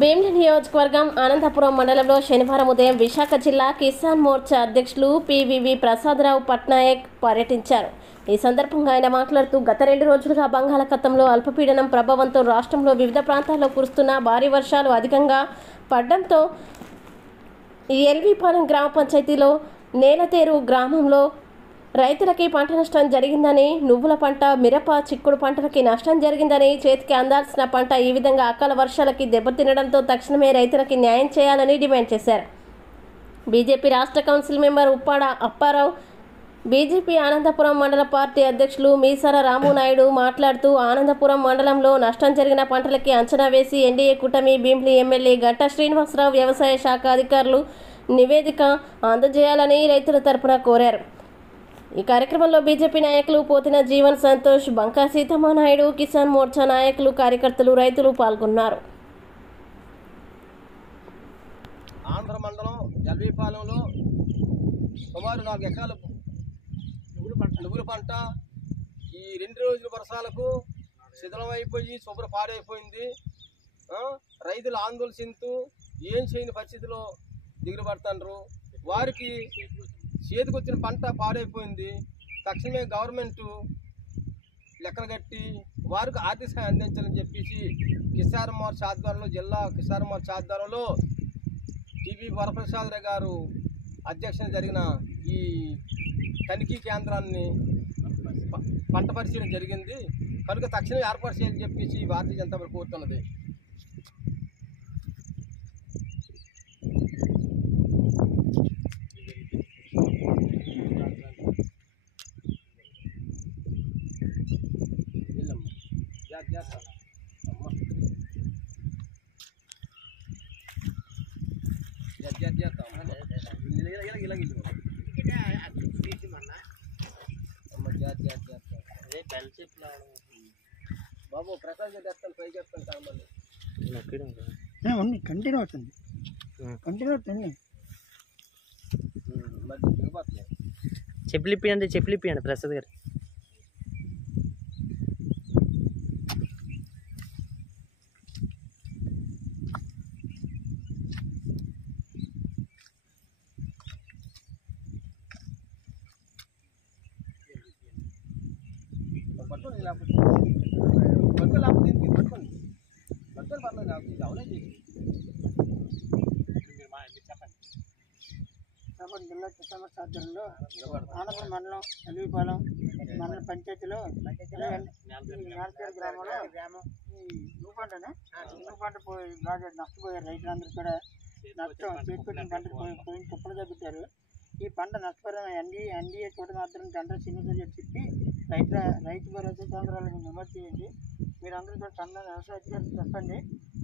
భీమిలి నియోజకవర్గం ఆనందపురం మండలంలో శనివారం ఉదయం విశాఖ జిల్లా కిసాన్ మోర్చా అధ్యక్షులు పివివి ప్రసాదరావు పట్నాయక్ పర్యటించారు. ఈ సందర్భంగా ఆయన మాట్లాడుతూ గత 2 రోజులుగా బంగాళాఖాతంలో అల్పపీడనం ప్రభావంతో రాష్ట్రంలో వివిధ ప్రాంతాల్లో కురుస్తున్న భారీ వర్షాలు అధికంగా పడడంతో ఎల్వీపాలెం గ్రామ పంచాయతీలో నేలతేరు గ్రామంలో రైతులకి పంట నష్టం జరిగిందని, నువ్వుల పంట, మిరప, చిక్కుడు పంటలకి నష్టం జరిగిందని, చేతికి అందాల్సిన పంట ఈ విధంగా అకాల వర్షాలకి దెబ్బతినడంతో తక్షణమే రైతులకి న్యాయం చేయాలని డిమాండ్ చేశారు. బీజేపీ రాష్ట్ర council member Uppada Apparao, BJP Anandapuram మండల పార్టీ అధ్యక్షులు మీసర రామునాయుడు మాట్లాడుతూ ఆనందపురం మండలంలో నష్టం జరిగిన పంటలకి అంచనా వేసి ఎన్డీఏ కూటమి భీమిలి ఎమ్మెల్యే గంటా శ్రీనివాసరావు వ్యవసాయ శాఖ అధికారులు నివేదిక అందజేయాలని రైతుల తరపున కోరారు. ఈ కార్యక్రమంలో బీజేపీ నాయకులు పోతిన జీవన్ సంతోష్, బంకా సీతమ్మనాయుడు, కిసాన్ మోర్చా నాయకులు, కార్యకర్తలు, రైతులు పాల్గొన్నారు. ఆంధ్ర మండలం ఎల్వీపాలెంలో సుమారు 4 ఎకరాల నువ్వుల పంట ఈ 2 రోజుల వర్షాలకు శిథిలమైపోయి శుభ్ర పాడైపోయింది. రైతులు ఆందోళన చెందుతూ ఏం చేయని పరిస్థితిలో దిగులు పడుతున్నారు. వారికి చేతికొచ్చిన పంట పాడైపోయింది. తక్షణమే గవర్నమెంట్ లెక్కలు కట్టి వారికి ఆర్థిక సహాయం అందించాలని చెప్పేసి కిసాన్ మోర్చా ఆధ్వర్యంలో, జిల్లా కిసాన్ మోర్చా ఆధ్వర్యంలో టీవీ వరప్రసాదరావు గారు అధ్యక్షతన జరిగిన ఈ తనిఖీ కేంద్రాన్ని పంట పరిశీలన జరిగింది. కనుక తక్షణమే ఏర్పాటు చేయాలని చెప్పేసి భారతీయ జనతా పార్టీ కోరుతున్నది. బాబు ప్రసాద్ చేస్తాను, ట్రై చేస్తాను చాలా కంటిన్యూ అవుతుంది మరి దిగిపోతుంది. చెప్పలిప్పండి ప్రసాద్ గారు. పట్టుకోండి, లేకపోతే పట్టుకోండి పర్లేదు, నాకు అవలే చేసి జిల్లా కిసాన్ మోర్చా ఆధ్వర్యంలో ఆనందపురం మండలం ఎల్వీపాలెం మండల పంచాయతీలో నేలతేరు గ్రామంలో నువ్వు పంట బాగా నష్టపోయారు. రైతులందరూ కూడా నష్టం చేకూర్చిన పంట పోయి కుప్పలుగా పెట్టారు. ఈ పంట నష్టపరిహారం ఎన్డీఏ కూటమి ఆధ్వర్యం గంటా శ్రీనివాసరావు చెప్పి రైతు భరోసా కేంద్రాలను నమోదు చేయండి. మీరందరూ కూడా కన్నా వ్యవసాయ అధికారులు చెప్పండి.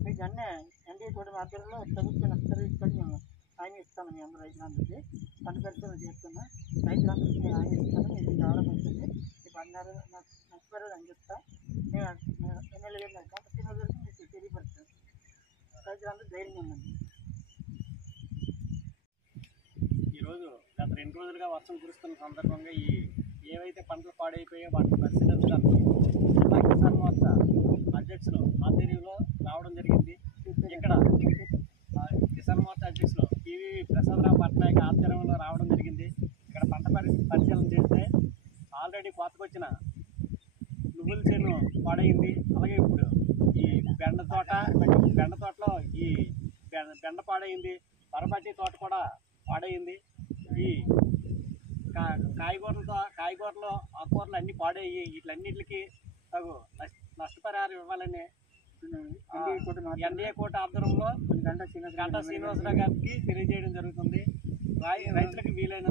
మీకు అన్నీ ఎన్డీఏ కూటమి ఆధ్వర్యంలో ప్రభుత్వ నష్టపరిహారం మేము హామీ ఇస్తాము. మీ అందరూ రైతులందరికీ పంట పరిశ్రమ చేస్తున్నా రైతులందరికీ హామీ ఇస్తాను. మీకు డెవలప్మెంట్ ఈ పంట నష్టపరిహారం అందిస్తా. మేము ఎమ్మెల్యే గారు గంటా శ్రీనివాసరావుకి మీకు తెలియపరుస్తాం. రైతులందరూ ధైర్యంగా ఉండండి. ఈరోజు గత 2 రోజులుగా వర్షం కురుస్తున్న సందర్భంగా ఏవైతే పంటలు పాడైపోయాయో వాటిని పరిశీలించడానికి జిల్లా కిసాన్ మోర్చా అధ్యక్షులు ఆధ్వర్యంలో రావడం జరిగింది. ఇక్కడ కిసాన్ మోర్చా అధ్యక్షులు పివివి ప్రసాదరావు పట్నాయక్ ఆధ్వర్యంలో రావడం జరిగింది. ఇక్కడ పంట పరిశీలన చేస్తే ఆల్రెడీ కోతకొచ్చిన నువ్వుల చేను పాడైంది. అలాగే ఇప్పుడు ఈ బెండ తోటలో ఈ బెండ పాడైంది. బరబట్టి తోట కూడా పాడైంది. ఈ కాయగూరలు, ఆకుకూరలు అన్నీ పాడయ్యి వీటిలన్నిటికి తగు నష్టపరిహారం ఇవ్వాలని ఎన్డీఏ కూటమి ఆధ్వర్యంలో గంటా శ్రీనివాసరావు గారికి తెలియజేయడం జరుగుతుంది. రైతులకు వీలైన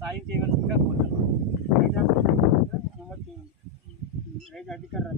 సాయం చేయవలసిందిగా కోరుతున్నాం. రైతు అధికారులు